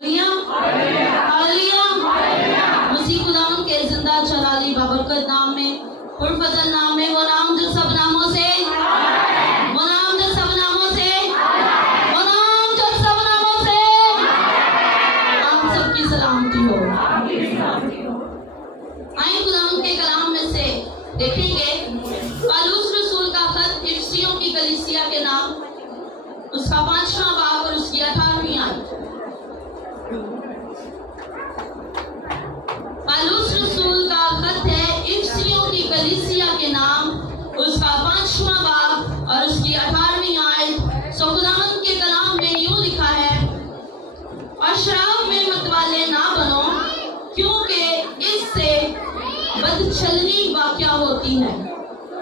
मसीह खुदावंद के जिंदा जलाली बाबरकत नाम में, पुरफजल नाम में, वो नाम जो सब नामों से, वो नाम जो सब नामों से, वो नाम जो सब नामों से, आप सबकी सलामती हो। आइए खुदावंद के कलाम में से देखेंगे पौलुस रसूल का खत इफिसियों की कलीसिया के नाम, उसका 5वां बाब और उसकी 18वीं आयत। पौलुस रसूल का खत है इफिसियों की कलीसिया के नाम, उसका 5वां बाब और उसकी 18वीं आयत। सो खुदावंद के कलाम में यूं लिखा है, और शराब में मतवाले ना बनो, क्योंकि इससे बदचलनी वाक़या होती है,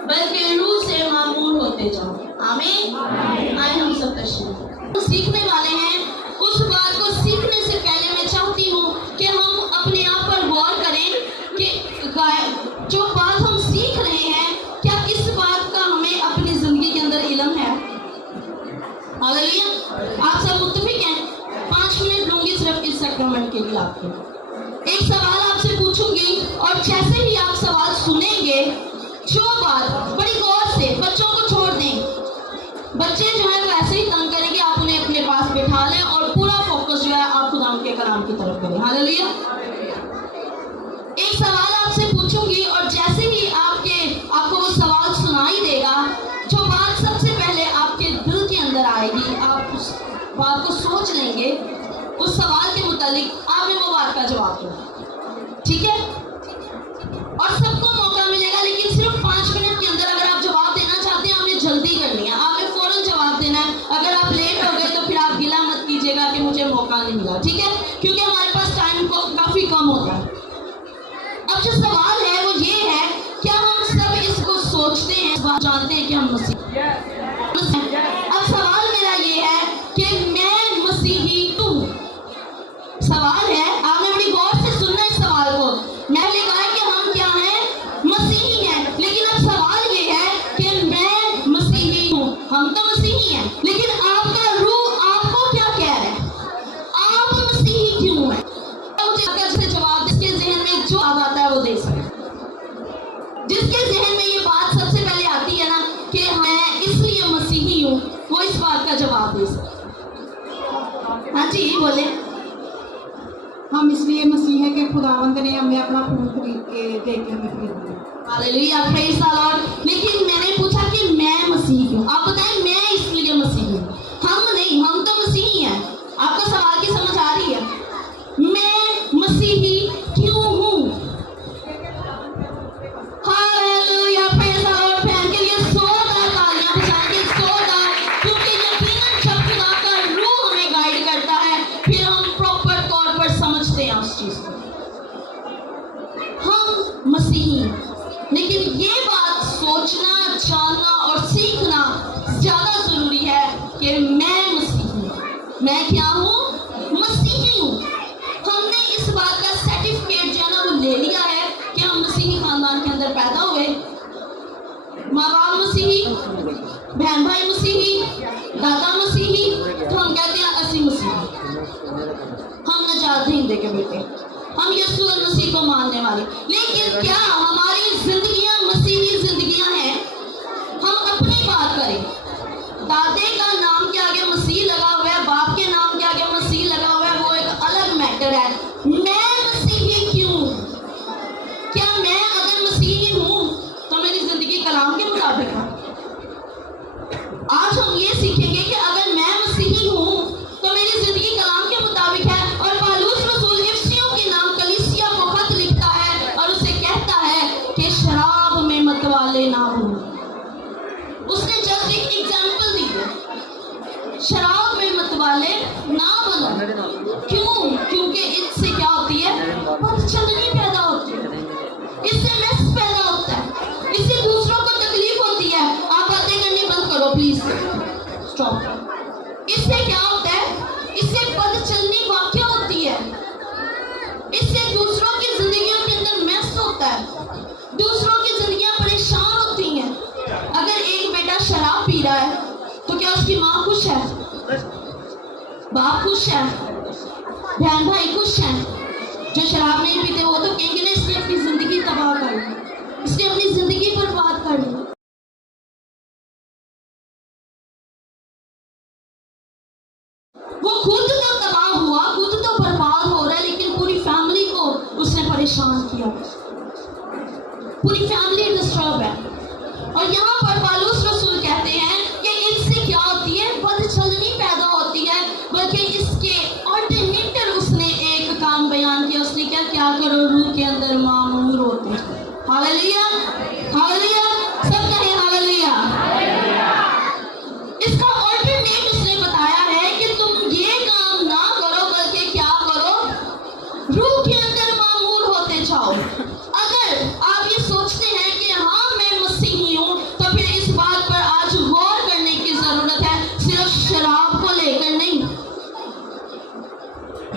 बल्कि रूह से मामूर होते जाओ। आमीन। आए हम सब तशरीफ सीखने वाले हैं। उस बात को सीखने से पहले मैं चाहती हूँ कि हम अपने आप पर गौर करें कि जो बात हम सीख रहे हैं, क्या इस बात का हमें अपनी जिंदगी के अंदर इल्म है? हालेलुया। आप सब मुत्तफिक हैं? 5 मिनट लूंगी सिर्फ इस सेक्रेमेंट के लिए आपके। एक सवाल आपसे पूछूंगी और जैसे ही आप सवाल सुनेंगे, जो बात बड़ी गौर से, बच्चों को छोड़ दें, बच्चे जो है वो ऐसे ही तंग करेंगे, आप उन्हें अपने पास बिठा लें और पूरा फोकस जो है आप खुदा के कलाम की तरफ करें। हालेलुया। एक सवाल आपसे पूछूंगी और जैसे ही आपको वो सवाल सुनाई देगा, जो बात सबसे पहले आपके दिल के अंदर आएगी, आप उस बात को सोच लेंगे, उस सवाल के मुतालिक आपने वो बात का जवाब देना। ठीक है? और सबको मौका मिलेगा, लेकिन सिर्फ 5 मिनट के अंदर अगर आप जवाब देना चाहते हैं, आपने जल्दी करनी है, आपने फौरन जवाब देना है। अगर आप लेट हो गए तो फिर आप गिला मत कीजिएगा कि मुझे मौका नहीं मिला। ठीक है? क्योंकि हमारे पास टाइम को काफी कम होता है। अब जो सवाल है वो ये है, क्या हम सब इसको सोचते हैं, जानते हैं कि हम मसीह? अब सवाल मेरा ये है कि मैं मसीही हूँ। सवाल है, आपने बड़ी गौर से सुनना इस सवाल को। मैंने कहा है कि हम क्या हैं? मसीही हैं। लेकिन अब सवाल ये है कि मैं मसीही हूँ, हम तो मसीही हैं, लेकिन आपका रूह आपको क्या कह रहा है? आप मसीही क्यों हैं? मुझे से जवाब, जिसके जहन में जो बात आता है वो दे सके। जिसके जहन में ये बात सबसे पहले आती है ना कि मैं इसलिए मसीही हूँ, वो इस बात का जवाब दे सके। हाँ जी बोले। हम इसलिए मसीह है कि खुदावंद ने हमें अपना खून खरीद के दे के हमें खरीद दिया। Hallelujah, praise the Lord. लेकिन मैंने पूछा कि मैं मसीह हूँ, आप बताएं मैं इसलिए मसीह हूँ। हम नहीं, हम तो मसीही हैं। आपको सवाल की समझ आ रही है? मैं मसीही क्यों हूँ? Hallelujah, praise the Lord. Fan के लिए जोरदार तालियां बजाएंगे, जोरदार, क्योंकि यकीनन जब खुदा का रूह हमें गाइड करता है, फिर हम प्रॉपर तौर पर समझते हैं उस चीज को। हम मसीही, लेकिन ये बात सोचना, जानना और सीखना ज्यादा जरूरी है कि मैं मसीही हूँ। मैं क्या हूँ? मसीही हूँ। हमने इस बात का सर्टिफिकेट जो है ना वो ले लिया है कि हम मसीही खानदान के अंदर पैदा हुए, माँ बाप मसीही, बहन भाई मसीही, दादा मसीही, तो हम कहते हैं असी मसीही। हम नजात हिंदे के बेटे, हम यीशु मसीह को मानने वाले। लेकिन क्या हमारी जिंदगियां मसीही जिंदगियां हैं? हम अपनी बात करें, दादे का नाम के आगे मसीह लगा हुआ है, बाप के नाम के आगे मसीह लगा हुआ है, वो एक अलग मैटर है। मैं मसीही क्यों? क्या मैं अगर मसीही हूँ तो मेरी जिंदगी कलाम के मुताबिक है? आज हम ये सीखेंगे कि अगर मैं मसीही हूँ तो मेरी जिंदगी कलाम के मुताबिक है। और पौलुस रसूल इफिसियों के नाम कलीसिया को खत लिखता है और उसे कहता है कि शराब में मतवाले ना हो। उसने जस्ट एक एग्जाम्पल दी है, शराब में मतवाले ना बनो। क्यों? क्योंकि इससे क्या होती है? बदचलनी पैदा होती है, इससे मैस पैदा होता है, इससे दूसरों को तकलीफ होती है। आप बातें करनी बंद करो प्लीज, स्टॉप। इससे क्या होता है? इससे बदचलनी वाक़या होती है, इससे दूसरों की जिंदगियों के अंदर मैस होता है, दूसरों की जिंदगियां परेशान होती हैं। अगर एक बेटा शराब पी रहा है तो क्या उसकी माँ खुश है? बाप खुश है, बहन भाई खुश हैं। जो शराब नहीं पीते वो तो कहेंगे ना इसने अपनी जिंदगी तबाह कर ली, इसने अपनी जिंदगी बर्बाद कर ली। वो खुद तो तबाह हुआ, खुद तो बर्बाद हो रहा है, लेकिन पूरी फैमिली को उसने परेशान किया, पूरी फैमिली डिस्टर्ब है। और यहाँ पर पौलुस रसूल कहते हैं कि इससे क्या होती है, बदचलनी पैदा होती है, बल्कि इसके ऑल्टरनेटिव उसने एक काम बयान किया। उसने क्या करो, रूह के अंदर मामूर होते हैं। हालेलुया, हालेलुया, सब कहें हालेलुया। इसका ऑल्टरनेट उसने बताया है कि तुम ये काम ना करो, बल्कि क्या करो, रूह के अंदर मामूर होते जाओ। अगर आप ये सोचते हैं कि हाँ मैं मसीही हूँ, तो फिर इस बात पर आज गौर करने की जरूरत है, सिर्फ शराब को लेकर नहीं।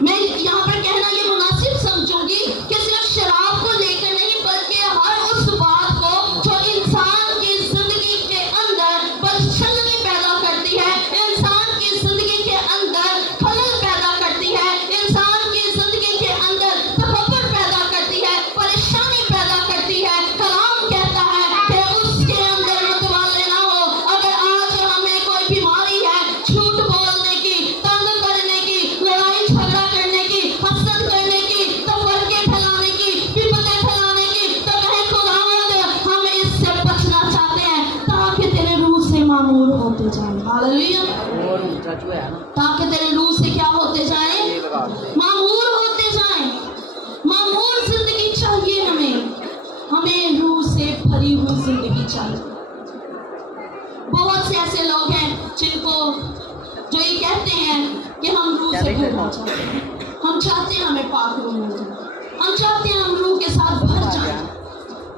मैं यहाँ पर कहना ये मुनासिब समझूंगी कि सिर्फ शराब को लेकर नहीं, बल्कि हर उस बात को जो इंसान की जिंदगी के अंदर बदचलनी पैदा करती है, इंसान की जिंदगी के अंदर खलल पैदा करती है, इंसान की जिंदगी के अंदर तकब्बुर पैदा करती है, परेशानी पैदा करती है। कलाम कहता है कि उसके अंदर मतवाले ना हो। अगर आज हमें कोई बीमारी है झूठ बोलने की, तंग करने की, लड़ाई झगड़ा करने की, हसद करने की, तफरके फैलाने की, विपदें फैलाने की, तो कहे खुदावंद हम इससे बचना चाहते हैं, ताकि तेरे रूह से मामूर होते जाएं। हालेलुया, ताकि तेरे रूह से क्या होते जाएं, मामूर होते जाएं। मामूर जिंदगी चाहिए हमें, हमें रूह से भरी हुई जिंदगी चाहिए। बहुत से ऐसे लोग हैं जिनको जो ये कहते हैं कि हम रूह से भरना चाहते हैं, हम चाहते हैं हमें पाक रूह मिल जाए, हम चाहते हैं हम रूह के साथ भर जाए।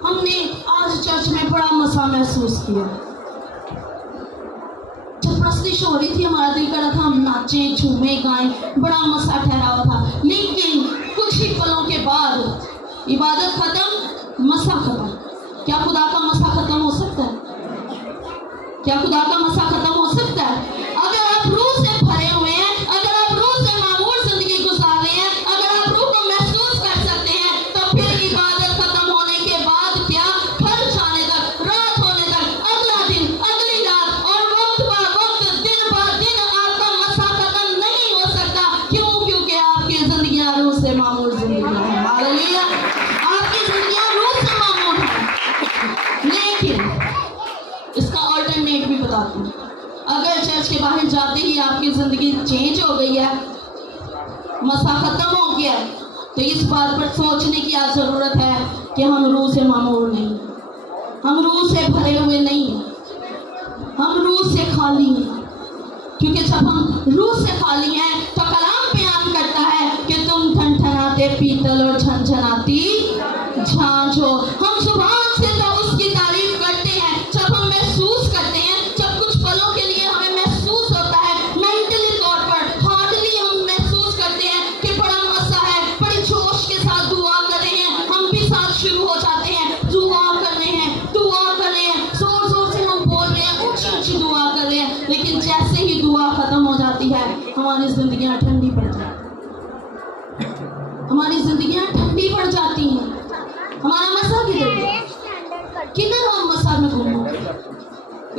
हमने आज चर्च में बड़ा मसा महसूस किया। जब प्रस्तुति हो रही थी हमारा दिल कर रहा था हम नाचें, झूमे, गाएं, बड़ा मसा ठहरा हुआ था। लेकिन कुछ ही पलों के बाद इबादत खत्म, मसा खत्म। क्या खुदा का मसा खत्म हो सकता है? क्या खुदा का मसा खत्म हो सकता है? अगर आप रूह से भरे हुए हैं, अगर आप रूह से मामूर जिंदगी गुजार रहे हैं, अगर आप रूह को महसूस कर सकते हैं, तो फिर इबादत खत्म होने के बाद क्या, घर जाने तक, रात होने तक, अगला दिन, अगली रात और वक्त ब वक्त, दिन ब दिन आपका मसा खत्म नहीं हो सकता। क्यों? क्योंकि आपकी जिंदगियां रूह से मामूर जिंदगी है। हालेलुया, आपकी जिंदगियां रूह से मामूर है। लेकिन इसका ऑल्टरनेट भी बताती हूँ। अगर चर्च के बाहर जाते ही आपकी जिंदगी चेंज हो गई है, मसा खत्म हो गया है, तो इस बात पर सोचने की आज जरूरत है कि हम रूह से मामूर नहीं, हम रूह से भरे हुए नहीं, हम रूह से खाली हैं। क्योंकि जब हम रूह से खाली हैं तो कलाम बयान करता है कि तुम ठनठनाते पीतल और झनझनाती झांझ हो। हम जुबान से तो उसकी तारीफ करते हैं, जब हम महसूस करते हैं, जब कुछ पलों के लिए हमें महसूस होता है, मेंटली तौर पर हार्डली हम महसूस करते हैं कि बड़ा मसा है, बड़े जोश के साथ दुआ कर रहे हैं, हम भी साथ शुरू हो जाते हैं, दुआ कर रहे हैं, दुआ कर रहे हैं, जोर जोर से हम बोल रहे हैं, ऊंची ऊंची दुआ कर रहे हैं। लेकिन जैसे ही दुआ खत्म हो जाती है, हमारी जिंदगियां ठंडी पड़ जाती हैं, हमारी जिंदगियां ठंडी पड़ जाती हैं। हमारा मसा किधर गया? किधर हम मसा में घूमो?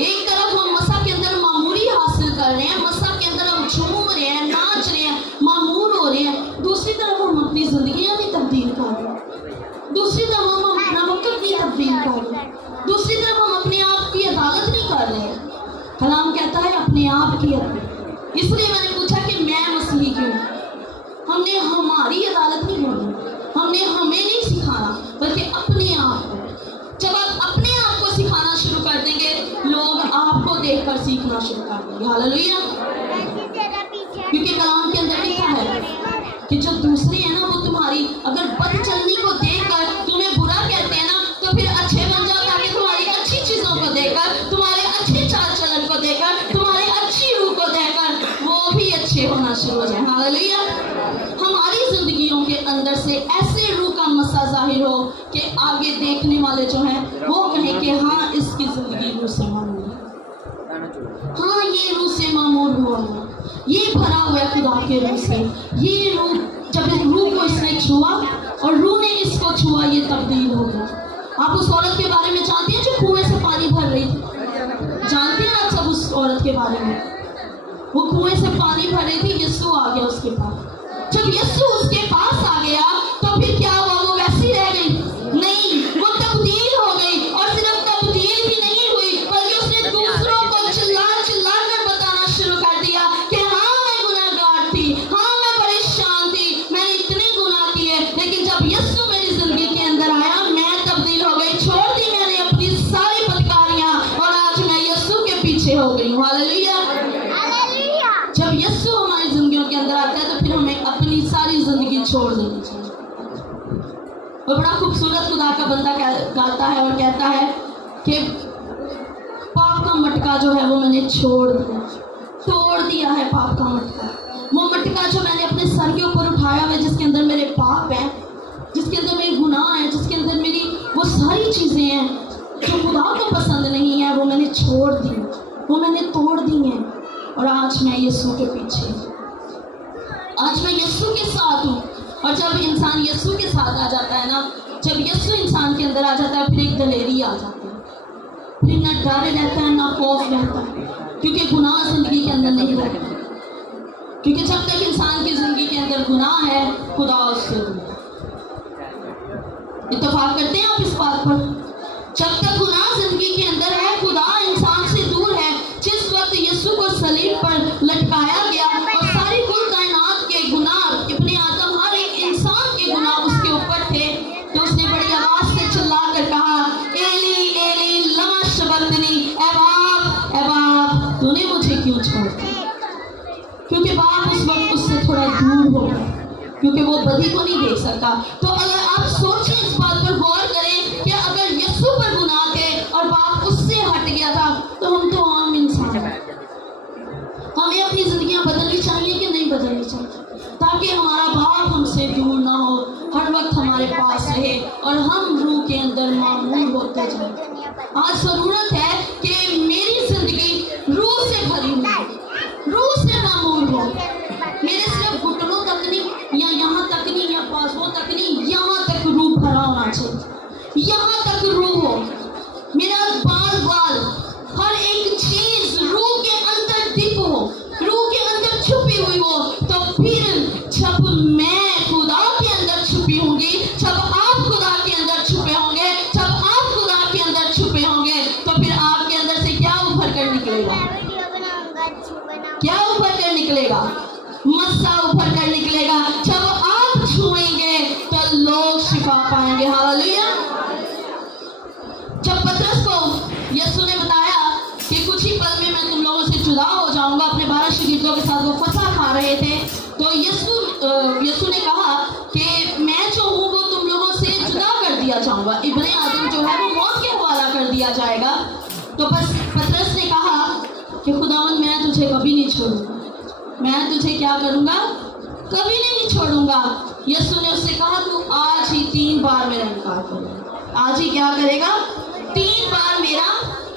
एक तरफ हम मसा के अंदर मामूरी हासिल कर रहे हैं, मसा के अंदर हम झूम रहे हैं, नाच रहे हैं, मामूर हो रहे हैं, दूसरी तरफ हम अपनी जिंदगियां भी तब्दील कर रहे हैं, दूसरी तरफ हम अपना वक्त भी तब्दील कर रहे हैं, दूसरी तरफ हम अपने आप की अदालत नहीं कर रहे हैं। कलाम कहता है अपने आप की अदालत। इसलिए मैंने पूछा कि मैं मसीही क्यों? हमने हमारी अदालत नहीं बोली, हमने हमें नहीं सिखाना, बल्कि अपने आप को। जब आप अपने आप को सिखाना शुरू कर देंगे, लोग आपको देखकर सीखना शुरू कर देंगे। हालेलुया, क्योंकि कलाम के अंदर लिखा है कि जो दूसरे हैं ना, वो तुम्हारी अगर बदचलनी को देखकर तुम्हें बुरा कहते हैं ना, तो फिर अच्छे बन जाओ, ताकि तुम्हारी अच्छी चीजों को देखकर, तुम्हारे अच्छे चाल चलन को देखकर, तुम्हारी अच्छी रूह को देखकर वो भी अच्छे होना शुरू हो जाए। हालेलुया, हमारी जिंदगियों के अंदर से ऐसे रूह का मसा जाहिर हो कि आगे देखने वाले जो हैं वो कहें कि हाँ इसकी जिंदगी रूह से मामूर है, हाँ ये रूह से मामूर हुआ है, ये भरा हुआ है खुदा के रूह से। ये रूह, जब इस रूह को इसने छुआ और रूह ने इसको छुआ, ये तब्दील हो गया। आप उस औरत के बारे में जानते हैं जो कुएं से पानी भर रही थी? जानते हैं आप सब उस औरत के बारे में? वो कुएं से पानी भर रही थी, यीशु आ गया उसके पास। जब यीशु उसके पास आ गया तो फिर क्या हुआ? वो वैसी रह गई? नहीं, वो तब्दील हो गई। और सिर्फ तब्दील ही नहीं हुई, बल्कि उसने दूसरों को चिल्ला चिल्ला कर बताना शुरू कर दिया कि हाँ, मैं गुनाहगार थी, हाँ, मैं परेशान थी, मैंने इतने गुनाह किए, लेकिन जब यीशु मेरी जिंदगी के अंदर आया, मैं तब्दील हो गई। छोड़ दी मैंने अपनी सारी बदकारियां और आज मैं यीशु के पीछे हो गई हूँ। हालेलुया। जब यीशु हमारी जिंदगियों के अंदर आता है तो फिर हमें अपनी सारी जिंदगी छोड़ देनी चाहिए। वो बड़ा खूबसूरत खुदा का बंदा गाता है और कहता है कि पाप का मटका जो है वो मैंने छोड़ दिया, तोड़ दिया है पाप का मटका। वो मटका जो मैंने अपने सर के ऊपर उठाया हुआ है, जिसके अंदर मेरे पाप हैं, जिसके अंदर मेरे गुनाह हैं, जिसके अंदर मेरी वो सारी चीज़ें हैं जो खुदा को पसंद नहीं है, वो मैंने छोड़ दी, वो मैंने तोड़ दी हैं। और आज मैं यीशु के पीछे, आज मैं यीशु के साथ हूँ। और जब इंसान यीशु के साथ आ जाता है ना, जब यीशु इंसान के अंदर आ जाता है, फिर एक दलेरी आ जाती है, फिर ना डर रहता है ना खौफ रहता है, क्योंकि गुनाह जिंदगी के अंदर नहीं रहता। क्योंकि जब तक इंसान की जिंदगी के अंदर गुनाह है, खुदा उससे दूर है। इत्तेफाक करते हैं आप इस बात पर? जब तक गुनाह जिंदगी के अंदर है, खुदा इंसान से दूर है। जिस वक्त यीशु को सलीब पर लटकाया गया और सारी कुल कायनात के गुनाह, इब्ने आदम, हर एक इंसान के गुनाह उसके ऊपर थे, तो उसने बड़ी आवाज से चिल्ला कर कहा, एली एली लमा शबक्तनी, ए बाप तूने मुझे क्यों छोड़ दिया? क्योंकि बाप उस वक्त उससे थोड़ा दूर हो गया, क्योंकि वो बदी को नहीं देख सकता। तो अगर आप सोचें, इस बात पर गौर करें कि अगर यीशु पर गुनाह थे और बाप उससे हट गया था, तो हम तो आम इंसान हैं। हमें अपनी जिंदगियां बदलनी चाहिए कि नहीं बदलनी चाहिए, ताकि हमारा बाप हमसे दूर ना हो, हर वक्त हमारे पास रहे और हम रूह के अंदर मामूल होते जाएं। आज जरूरत है कि मेरी जिंदगी रूह से भरी हुई, रूह से मामूल हो। मेरे सिर्फ घुटनों तक नहीं, या यहाँ तक नहीं, या पासों तक नहीं, यहाँ तक रूह भरा होना चाहिए, यहाँ तक रूह हो। मेरा बाल हर एक चीज रूह के अंदर डिप हो, रूह के अंदर छुपी हुई हो। तो फिर जब मैं खुदा के अंदर छुपी होंगी, जब आप खुदा के अंदर छुपे होंगे, जब आप खुदा के अंदर छुपे होंगे, तो फिर आपके अंदर से क्या उभर कर निकलेगा? क्या उभर कर निकलेगा? मस्सा उभर कर निकलेगा। जब आप छुएंगे तो लोग शिफा पाएंगे। हालेलुया। जब पतरस को यीशु ने बताया कि कुछ ही पल में मैं तुम लोगों से जुदा हो जाऊंगा, अपने 12 शागिर्दों के साथ वो फतह खा रहे थे, तो यीशु ने कहा कि मैं जो हूँ वो तुम लोगों से जुदा कर दिया जाऊंगा, इब्ने आदम जो है वो मौत के हवाला कर दिया जाएगा। तो बस पतरस ने कहा कि खुदावंद, मैं तुझे कभी नहीं छोड़ूंगा, मैं तुझे क्या करूंगा? कभी नहीं छोड़ूंगा। यीशु ने उससे कहा, तू आज ही 3 बार मेरा इनकार करेगा। आज ही क्या करेगा? 3 बार मेरा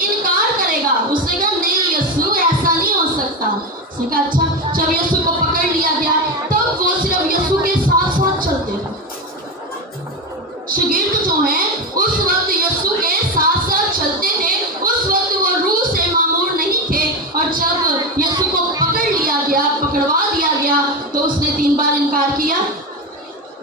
इनकार करेगा। उसने कहा, नहीं यीशु, ऐसा नहीं हो सकता। उसने कहा, अच्छा। जब यीशु को पकड़ लिया गया, तब वो सिर्फ यीशु के साथ साथ चलते थे। शागिर्द जो हैं उस वक्त यीशु के साथ साथ चलते थे, उस वक्त वो रूह से मामूर नहीं थे। और जब यीशु को पकड़ लिया गया, पकड़वा दिया गया, तो उसने 3 बार इनकार किया।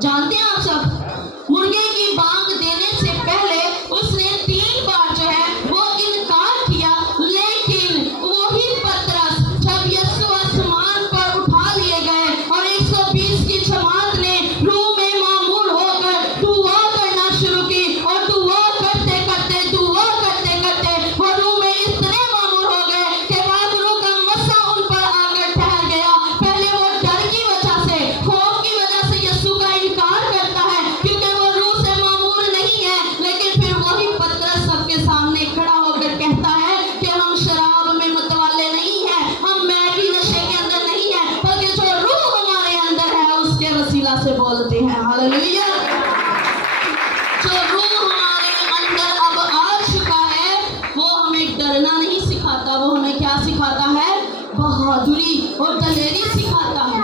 जानते हैं आप सब, मुर्गे की बांग देने से पहले उसने 3 बार जो है वो इनकार किया। लेकिन वही पतरस जब यीशु आसमान पर उठा लिए गए और 120 की जमात ने रूह में मामूर होकर दुआ करना शुरू की, और दुआ करते करते वो रूह में इतने मामूर हो गए कि बाबरों का मस्सा उन पर आकर ठहर गया। पहले वो डर की वजह से, खौफ की वजह से यीशु का इनकार करता है, क्योंकि वो रूह से मामूर नहीं है। बहादुरी और दलेरी सिखाता है।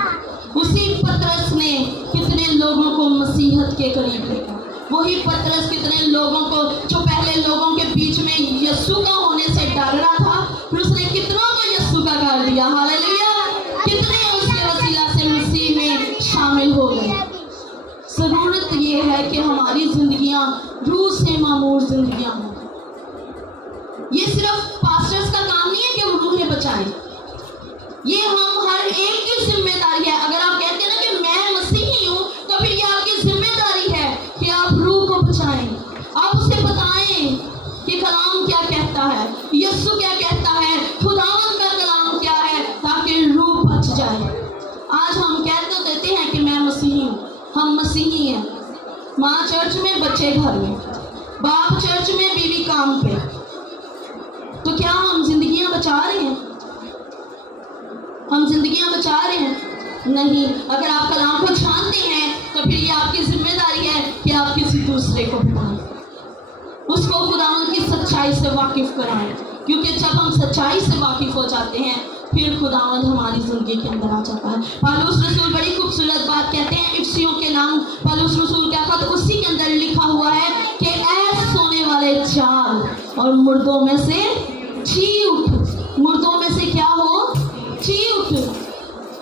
उसी पतरस ने कितने लोगों को मसीहत के करीब लेकर, वही पतरस कितने लोगों को, जो पहले लोगों के बीच में यीशु का होने से डर रहा था, फिर उसने कितनों को यीशु का कर दिया। हालेलुया। कितने उसके वसीला से मसीह में शामिल हो गए। जरूरत ये है कि हमारी जिंदगियां रूह से मामूर जिंदगियां हों। ये सिर्फ पास्टर्स का काम नहीं है कि वो रूहें बचाएं, ये हम हर एक की जिम्मेदारी है। अगर आप कहते हैं ना कि मैं मसीही हूँ, तो फिर ये आपकी जिम्मेदारी है कि आप रूह को बचाएं। आप उसे बताएं कि कलाम क्या कहता है, यीशु क्या कहता है, खुदावंद का कलाम क्या है, ताकि रूह बच जाए। आज हम कह तो देते हैं कि मैं मसीही हूँ, हम मसीही हैं। माँ चर्च में, बच्चे घर में, बाप चर्च में, बीवी काम पे। तो क्या हम जिंदगियां बचा रहे हैं? हम जिंदगियां बचा रहे हैं? नहीं। अगर आप कलाम को जानते हैं तो फिर ये आपकी जिम्मेदारी है कि आप किसी दूसरे को बताएं, उसको खुदावंद की सच्चाई से वाकिफ कराएं। क्योंकि जब हम सच्चाई से वाकिफ हो जाते हैं, फिर खुदावंद हमारी जिंदगी के अंदर आ जाता है। पौलुस रसूल बड़ी खूबसूरत बात कहते हैं। इफिसियों के नाम पौलुस रसूल का खत, उसी के अंदर लिखा हुआ है कि ऐ सोने वाले जाग और मुर्दों में से जी उठ। मुर्दों में से क्या हो? जी उठ।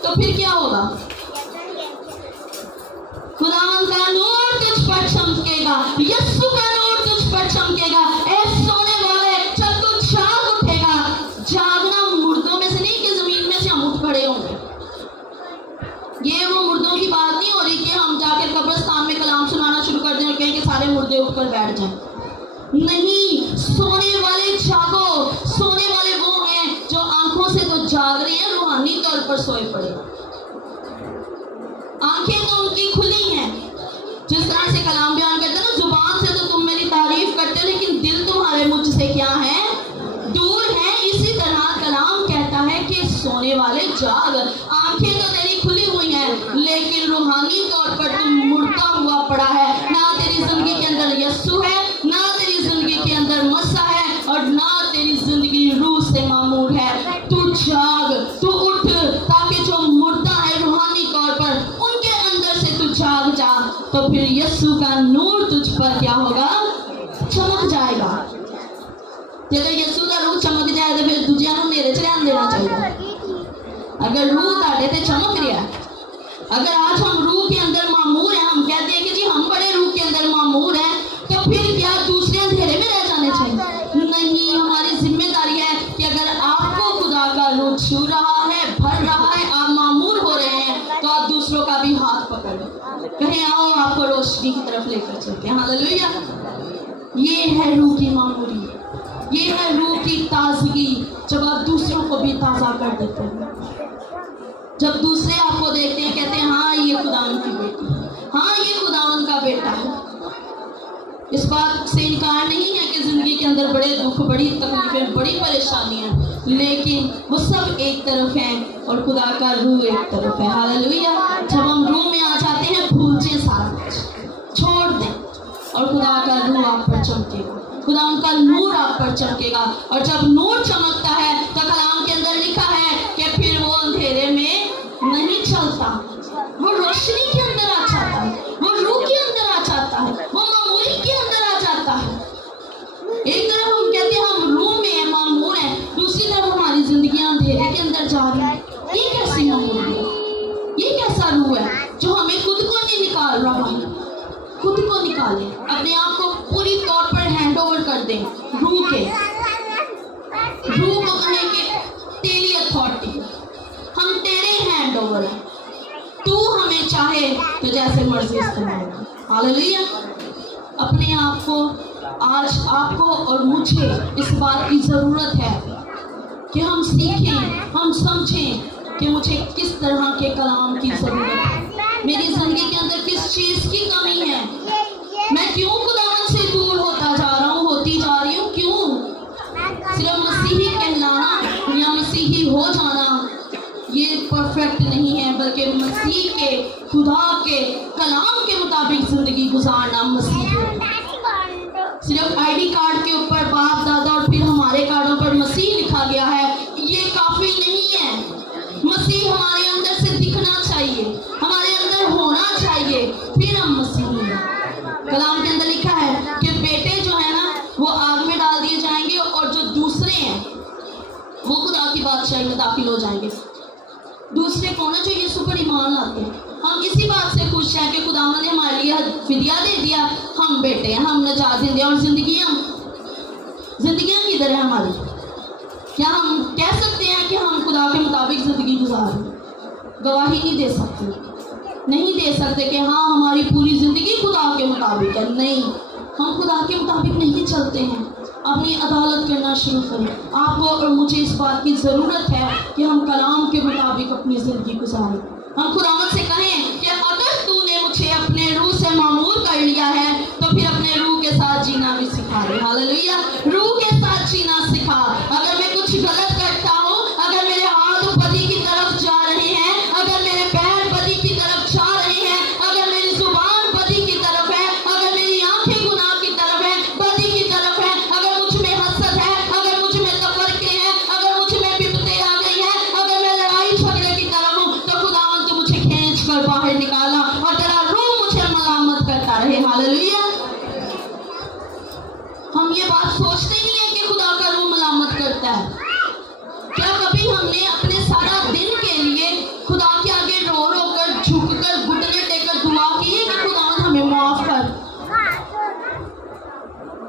तो फिर क्या होगा? खुदावंद का नूर तुझ पर चमकेगा, यीशु का नूर तुझ पर चमकेगा। ऐ सोने वाले, जब तू जाग उठेगा, जागना मुर्दों में से नहीं कि जमीन में से हम उठ खड़े होंगे। ये वो मुर्दों की बात नहीं हो रही कि हम जाकर कब्रिस्तान में कलाम सुनाना शुरू कर दें और कहें कि सारे मुर्दे उठकर बैठ जाएं। नहीं, सोने वाले जागो। सोने वाले वो हैं जो आंखों से तो जाग रहे हैं, रूहानी तौर पर सोए पड़े। आंखें तो उनकी खुली हैं, जिस तरह से कलाम बयान करते हैं ना, जुबान से तो तुम मेरी तारीफ करते हो लेकिन दिल तुम्हारे मुझसे क्या है? दूर है। इसी तरह कलाम कहता है कि सोने वाले जाग। आंखें तो तेरी खुली हुई हैं लेकिन रूहानी तौर पर तुम मुड़ता हुआ पड़ा है। ना तेरी जिंदगी के अंदर यीशु है, ना तेरी जिंदगी के अंदर मसा है, और ना तेरी जिंदगी रूह से मामूर है। तू जाग, तू उठ, ताकि जो मुर्दा है रूहानी तौर पर, उनके अंदर से तू जाग जा। तो फिर यीशु का नूर तुझ पर क्या होगा? चमक जाएगा। जब यीशु का रूह चमक जाए तो फिर दूजिया को नेरे च रहन देना चाहिए। अगर रूह ताड़े ते चमक रहा है, अगर आज हम रूह के अंदर मामूर हैं, हम कहते हैं कि जी हम बड़े रूह के अंदर मामूर हैं, तो फिर क्या दूसरे अंधेरे में रह जाने चाहिए? नहीं। हमारी जिम्मेदारी है कि अगर आपको खुदा का रूह छू रहा है, भर रहा है, आप मामूर हो रहे हैं, तो आप दूसरों का भी हाथ पकड़ो, कहें आओ आपको रोशनी की तरफ लेकर चलते हैं। हालेलुया। ये है रूह की मामूरी, ये है रूह की ताजगी, जब आप दूसरों को भी ताज़ा कर देते हैं। जब दूसरे आपको देखते हैं, कहते हैं हाँ ये खुदावंद की बेटी, हाँ ये खुदावंद का बेटा है। इस बात से इनकार नहीं है कि जिंदगी के अंदर बड़े दुख, बड़ी तकलीफें, बड़ी परेशानियां, लेकिन वो सब एक तरफ हैं और खुदा का रूह एक तरफ है। हालेलुया। जब हम रूह में आ जाते हैं, भूल जाए सारा कुछ, छोड़ दें, और खुदा का रूह आप पर चमकेगा, खुदा उनका नूर आप पर चमकेगा। और जब नूर चमकता है तो कलाम के अंदर लिखा है कि फिर वो अंधेरे में नहीं चलता, वो रोशनी के अंदर आ जाता है, वो रूह के अंदर आ जाता है, वो मामूरी के अंदर आ जाता है। एक तरफ हम कहते हैं हम रूह में है, मामूर है, दूसरी तरफ हमारी जिंदगियां अंधेरे के अंदर जा रही है। ये कैसी मामूर है? ये कैसा रूह है जो हमें खुद को नहीं निकाल रहा है? खुद को निकालें, अपने आप को पूरी तौर पर हैंड ओवर कर दें रूह के। रूह को कहें कि तेरी अथॉरिटी, हम तेरे हैंड ओवर हैं, तू हमें चाहे तो जैसे मर्जी इस्तेमाल। हालेलुया। अपने आप को, आज आपको और मुझे इस बात की ज़रूरत है कि हम सीखें, हम समझें कि मुझे किस तरह के कलाम की ज़रूरत है, मेरी ज़िंदगी के अंदर किस चीज़ की कमी है, मैं क्यों खुदावंद से दूर होता जा रहा हूँ, होती जा रही हूँ, क्यों? सिर्फ मसीही कहलाना या मसीही हो जाना ये परफेक्ट नहीं है, बल्कि मसीह के, खुदा के कलाम के मुताबिक ज़िंदगी गुजारना मसीह है। सिर्फ आईडी कार्ड के ऊपर बाप दादा और फिर हमारे कार्डों पर मसीह लिखा गया है, ये काफ़ी नहीं है। में दाखिल हो जाएंगे। दूसरे कौन है जो यीशु पर ईमान लाते हैं? हम इसी बात से खुश हैं कि खुदावंद ने हमारे लिए फिदिया दे दिया, हम बेटे हैं, हम नजात दे दिया। और जिंदगियां किधर है हमारी? क्या हम कह सकते हैं कि हम खुदा के मुताबिक जिंदगी गुजार रहे? गवाही नहीं दे सकते कि हाँ हमारी पूरी जिंदगी खुदा के मुताबिक है। नहीं, हम खुदा के मुताबिक नहीं चलते हैं। अपनी अदालत करना शुरू करें। आपको और मुझे इस बात की ज़रूरत है कि हम कलाम के मुताबिक अपनी ज़िंदगी गुजारें। हम खुदावंद से कहें कि अगर तूने मुझे अपने रूह से मामूर कर लिया है तो फिर अपने रूह के साथ जीना भी सिखा दे। हालेलुया। रूह के साथ जीना सिखा। अगर मैं कुछ गलत करता हूँ, अगर मेरे हाथ बदी की तरफ जा रहे हैं, अगर मेरे पैर बदी की तरफ जा रहे हैं, अगर मेरी जुबान बदी की तरफ है, अगर मेरी आंखें गुनाह की तरफ है, बदी की तरफ है, अगर मुझ में हसद है, अगर मुझ में तफरके हैं, अगर मुझ में बिपते आ गई हैं, अगर मैं लड़ाई झगड़े की तरफ हूँ, तो खुदावंद तू मुझे खींच कर बाहर निकाला और तेरा रूह मुझे मलामत करता रहे। हालेलुया। हम ये बात सोचते नहीं है कि खुदा का रूह मलामत करता है। क्या कभी हमने अपने सारा दिन के लिए खुदा के आगे रो रो कर, झुक कर, घुटने टेकर दुआ की है कि खुदावंद हमें माफ कर?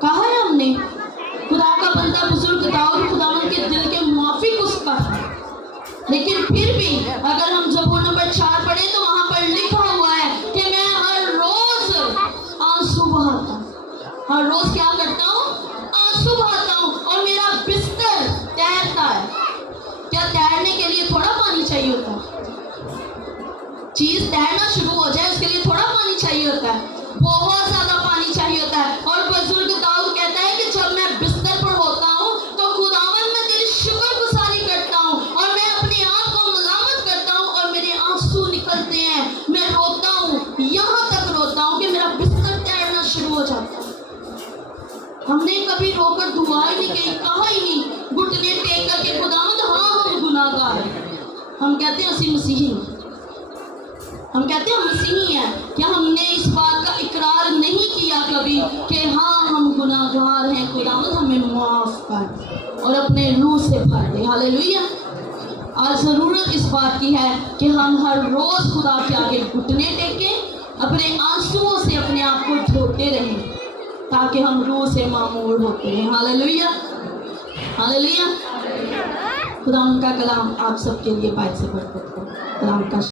कहा है हमने? खुदा का बंदा बुजुर्ग दाऊद खुदावंद के दिल के मुआफिक उसका था। लेकिन फिर भी अगर हम ज़बूर नंबर 4 पढ़े तो वहां पर लिखा हुआ है कि मैं हर रोज आंसू बहाता हूँ। हर रोज क्या करता हूँ? आंसू बहाता हूँ। और मेरा बिस्तर तैरता है। क्या तैरने के लिए थोड़ा पानी चाहिए होता है? चीज तैरना शुरू हो जाए उसके लिए थोड़ा पानी चाहिए होता है, बहुत ज्यादा पानी चाहिए होता है। और बुजुर्ग दाऊद कहता है कि जब मैं बिस्तर पर होता हूँ तो खुदावंद मैं तेरी शुक्रगुजारी करता हूँ और मैं अपने आप को मलामत करता हूँ और मेरे आंसू निकलते हैं, मैं रोता हूँ, यहाँ तक रोता हूँ कि मेरा बिस्तर तैरना शुरू हो जाता है। हमने कभी रोकर दुआ ही नहीं की, कहा ही नहीं, घुटने टेक करके खुदावंद हाँ हम गुनाहगार हैं। हम कहते हैं ਅਸੀਂ मसीही हैं, हम कहते हैं हम मसीही हैं। क्या हमने इस बात का इकरार नहीं किया कभी कि हाँ हम गुनाहगार हैं, खुदावंद हमें माफ कर और अपने रूह से भर दे। हालेलुया। आज ज़रूरत इस बात की है कि हम हर रोज़ खुदा के आगे घुटने टेकें, अपने आंसुओं से अपने आप को धोते रहें ताकि हम रूह से मामूर होते हैं। हालेलुया। हालेलुया। खुदा उनका कलाम आप सबके लिए बाइक से बरकत हो। कलाम का